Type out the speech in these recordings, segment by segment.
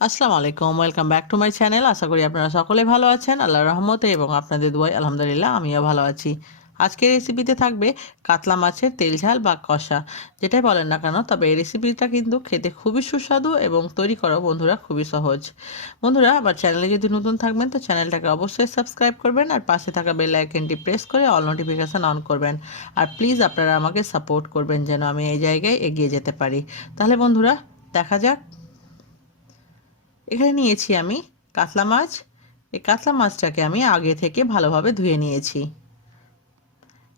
আসসালামু আলাইকুম, welcome back to my channel. আশা করি আপনারা সকলে ভালো আছেন আল্লাহর রহমতে এবং আপনাদের দোয়ায় আলহামদুলিল্লাহ আমিও ভালো আছি। আজকের রেসিপিতে থাকবে কাতলা মাছের তেল ঝাল বা কষা, যেটাই বলেন না কেন, তবে এই রেসিপিটা কিন্তু খেতে খুবই সুস্বাদু এবং তৈরি করা বন্ধুরা খুবই সহজ। বন্ধুরা, আমার চ্যানেলে যদি নতুন থাকবেন তো চ্যানেলটাকে অবশ্যই সাবস্ক্রাইব করবেন আর পাশে থাকা বেল আইকনটি প্রেস করে অল নোটিফিকেশান অন করবেন। আর প্লিজ আপনারা আমাকে সাপোর্ট করবেন যেন আমি এই জায়গায় এগিয়ে যেতে পারি। তাহলে বন্ধুরা, দেখা যাক। এখানে নিয়েছি আমি কাতলা মাছ। এই কাতলা মাছটাকে আমি আগে থেকে ভালোভাবে ধুয়ে নিয়েছি।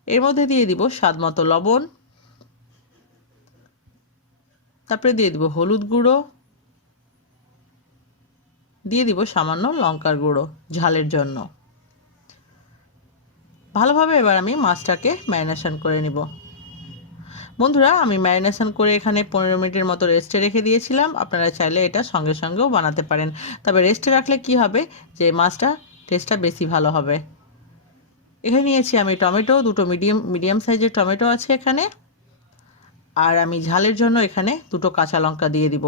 এর মধ্যে দিয়ে দিব স্বাদ মতো লবণ, তারপরে দিয়ে দিব হলুদ গুঁড়ো, দিয়ে দিব সামান্য লঙ্কার গুঁড়ো ঝালের জন্য। ভালোভাবে এবার আমি মাছটাকে ম্যারিনেশন করে নিব। বন্ধুরা, আমি ম্যারিনেশন করে এখানে 15 মিনিটের মতো রেস্টে রেখে দিয়েছিলাম। আপনারা চাইলে এটা সঙ্গে সঙ্গেও বানাতে পারেন, তবে রেস্টে রাখলে কি হবে যে মাছটা টেস্টটা বেশি ভালো হবে। এখানে নিয়েছি আমি টমেটো, দুটো মিডিয়াম সাইজের টমেটো আছে এখানে। আর আমি ঝালের জন্য এখানে দুটো কাঁচা লঙ্কা দিয়ে দিব।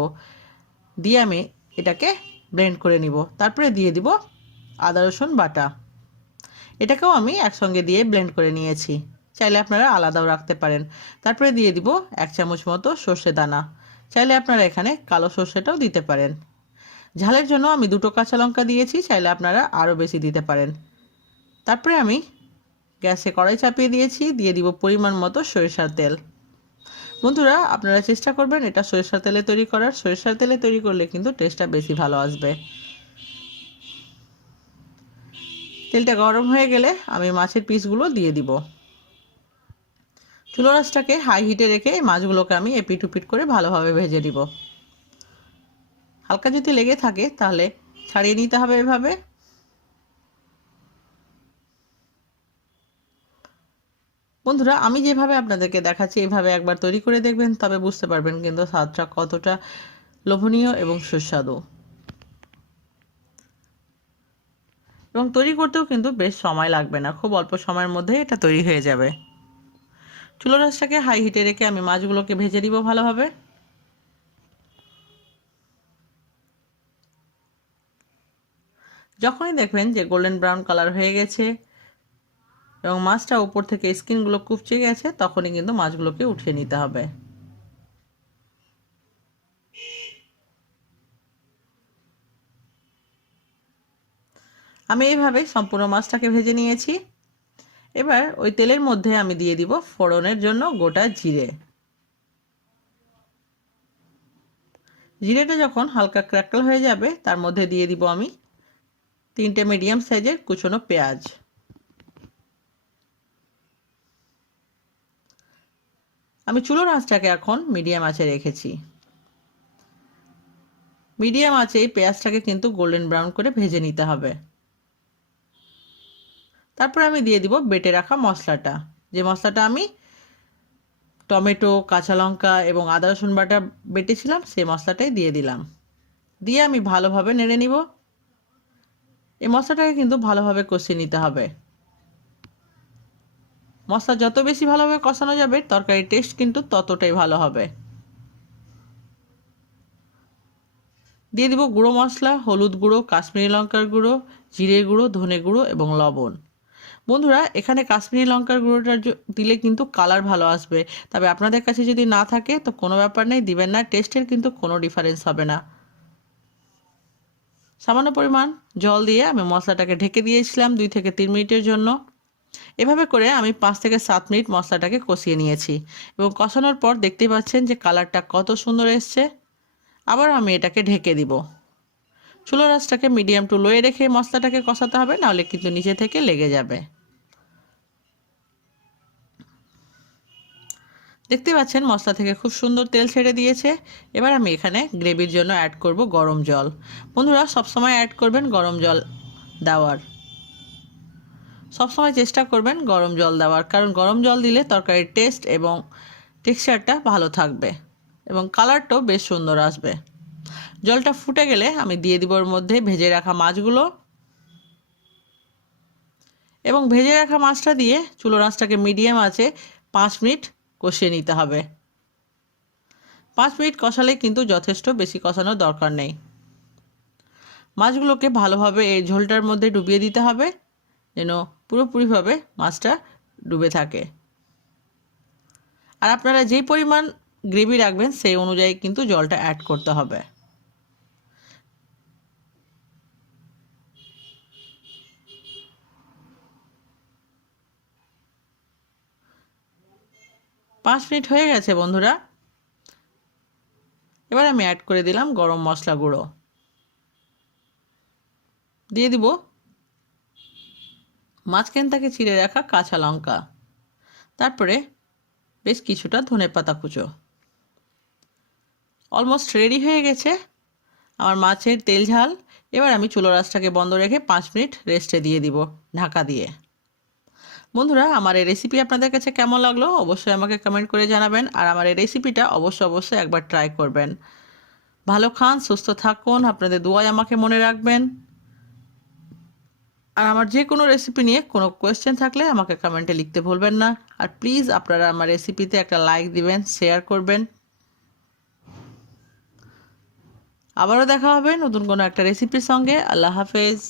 দিয়ে আমি এটাকে ব্লেন্ড করে নিব। তারপরে দিয়ে দিব আদা রসুন বাটা। এটাকেও আমি একসঙ্গে দিয়ে ব্লেন্ড করে নিয়েছি। চাইলে আপনারা আলাদাও রাখতে পারেন। তারপরে দিয়ে দিব 1 চামচ মতো সর্ষে দানা। চাইলে আপনারা এখানে কালো সর্ষেটাও দিতে পারেন। ঝালের জন্য আমি দুটো কাঁচা লঙ্কা দিয়েছি, চাইলে আপনারা আরও বেশি দিতে পারেন। তারপরে আমি গ্যাসে কড়াই চাপিয়ে দিয়েছি, দিয়ে দিব পরিমাণ মতো সরিষার তেল। বন্ধুরা, আপনারা চেষ্টা করবেন এটা সরিষার তেলে তৈরি করার। সরিষার তেলে তৈরি করলে কিন্তু টেস্টটা বেশি ভালো আসবে। তেলটা গরম হয়ে গেলে আমি মাছের পিসগুলো দিয়ে দিব। চুলো রাসটাকে হাই হিটে রেখে মাছগুলোকে আমি এপিট ওপিট করে ভালোভাবে ভেজে দিব। হালকা যদি লেগে থাকে তাহলে ছাড়িয়ে নিতে হবে এভাবে। বন্ধুরা, আমি যেভাবে আপনাদেরকে দেখাচ্ছি এইভাবে একবার তৈরি করে দেখবেন, তবে বুঝতে পারবেন কিন্তু স্বাদটা কতটা লোভনীয় এবং সুস্বাদু। এবং তৈরি করতেও কিন্তু বেশ সময় লাগবে না, খুব অল্প সময়ের মধ্যে এটা তৈরি হয়ে যাবে। চুলো রাসটাকে হাই হিটে রেখে আমি মাছগুলোকে ভেজে দিব ভালোভাবে। যখনই দেখবেন যে গোল্ডেন ব্রাউন কালার হয়ে গেছে এবং মাছটা উপর থেকে স্কিনগুলো কুপচে গেছে, তখনই কিন্তু মাছগুলোকে উঠিয়ে নিতে হবে। আমি এইভাবে সম্পূর্ণ মাছটাকে ভেজে নিয়েছি। এবার ওই তেলের মধ্যে আমি দিয়ে দিব ফোড়নের জন্য গোটা জিরে। জিরেটা যখন হালকা ক্র্যাকল হয়ে যাবে তার মধ্যে দিয়ে দিব আমি 3টে মিডিয়াম সাইজের কুচনো পেঁয়াজ। আমি চুলোর আঁচটাকে এখন মিডিয়াম আঁচে রেখেছি। মিডিয়াম আঁচে এই পেঁয়াজটাকে কিন্তু গোল্ডেন ব্রাউন করে ভেজে নিতে হবে। তারপর আমি দিয়ে দিব বেটে রাখা মশলাটা। যে মশলাটা আমি টমেটো, কাঁচা লঙ্কা এবং আদা রসুন বাটা বেটেছিলাম, সেই মশলাটাই দিয়ে দিলাম। দিয়ে আমি ভালোভাবে নেড়ে নিব। এই মশলাটাকে কিন্তু ভালোভাবে কষিয়ে নিতে হবে। মশলা যত বেশি ভালোভাবে কষানো যাবে তরকারির টেস্ট কিন্তু ততটাই ভালো হবে। দিয়ে দিব গুঁড়ো মশলা, হলুদ গুঁড়ো, কাশ্মীরি লঙ্কার গুঁড়ো, জিরে গুঁড়ো, ধনে গুঁড়ো এবং লবণ। বন্ধুরা, এখানে কাশ্মীরি লঙ্কার গুঁড়োটা দিলে কিন্তু কালার ভালো আসবে, তবে আপনাদের কাছে যদি না থাকে তো কোনো ব্যাপার নেই, দিবেন না, টেস্টের কিন্তু কোনো ডিফারেন্স হবে না। সামান্য পরিমাণ জল দিয়ে আমি মশলাটাকে ঢেকে দিয়েছিলাম 2 থেকে 3 মিনিটের জন্য। এভাবে করে আমি 5 থেকে 7 মিনিট মশলাটাকে কষিয়ে নিয়েছি এবং কষানোর পর দেখতেই পাচ্ছেন যে কালারটা কত সুন্দর এসছে। আবার আমি এটাকে ঢেকে দিব। চুলার আঁচটাকে মিডিয়াম টু লোয়ে রেখে মশলাটাকে কষাতে হবে, নাহলে কিন্তু নিচে থেকে লেগে যাবে। দেখতে পাচ্ছেন মশলা থেকে খুব সুন্দর তেল ছেড়ে দিয়েছে। এবার আমি এখানে গ্রেভির জন্য অ্যাড করব গরম জল। বন্ধুরা, সবসময় অ্যাড করবেন গরম জল দেওয়ার। সবসময় চেষ্টা করবেন গরম জল দেওয়ার, কারণ গরম জল দিলে তরকারির টেস্ট এবং টেক্সচারটা ভালো থাকবে এবং কালারটাও বেশ সুন্দর আসবে। জলটা ফুটে গেলে আমি দিয়ে দিব ওর মধ্যে ভেজে রাখা মাছগুলো এবং ভেজে রাখা মাছটা দিয়ে চুলোর আঁচটাকে মিডিয়াম আছে 5 মিনিট কষিয়ে নিতে হবে। 5 মিনিট কষালে কিন্তু যথেষ্ট, বেশি কষানোর দরকার নেই। মাছগুলোকে ভালোভাবে এই ঝোলটার মধ্যে ডুবিয়ে দিতে হবে যেন পুরোপুরিভাবে মাছটা ডুবে থাকে। আর আপনারা যেই পরিমাণ গ্রেভি রাখবেন সেই অনুযায়ী কিন্তু জলটা অ্যাড করতে হবে। পাঁচ মিনিট হয়ে গেছে বন্ধুরা। এবার আমি অ্যাড করে দিলাম গরম মশলা গুঁড়ো, দিয়ে দিব মাঝখান থেকে চিড়ে রাখা কাঁচা লঙ্কা, তারপরে বেশ কিছুটা ধনেপাতা কুচো। অলমোস্ট রেডি হয়ে গেছে আমার মাছের তেল ঝাল। এবার আমি চুলো রাসটাকে বন্ধ রেখে 5 মিনিট রেস্টে দিয়ে দিব ঢাকা দিয়ে। বন্ধুরা, আমার এই রেসিপি আপনাদের কাছে কেমন লাগলো অবশ্যই আমাকে কমেন্ট করে জানাবেন। আর আমার এই রেসিপিটা অবশ্যই একবার ট্রাই করবেন। ভালো খান, সুস্থ থাকুন, আপনাদের দোয়ায় আমাকে মনে রাখবেন। আর আমার যে কোনো রেসিপি নিয়ে কোনো কোয়েশ্চেন থাকলে আমাকে কমেন্টে লিখতে ভুলবেন না। আর প্লিজ আপনারা আমার রেসিপিতে একটা লাইক দিবেন, শেয়ার করবেন। আবারও দেখা হবে নতুন কোনো একটা রেসিপির সঙ্গে। আল্লাহ হাফেজ।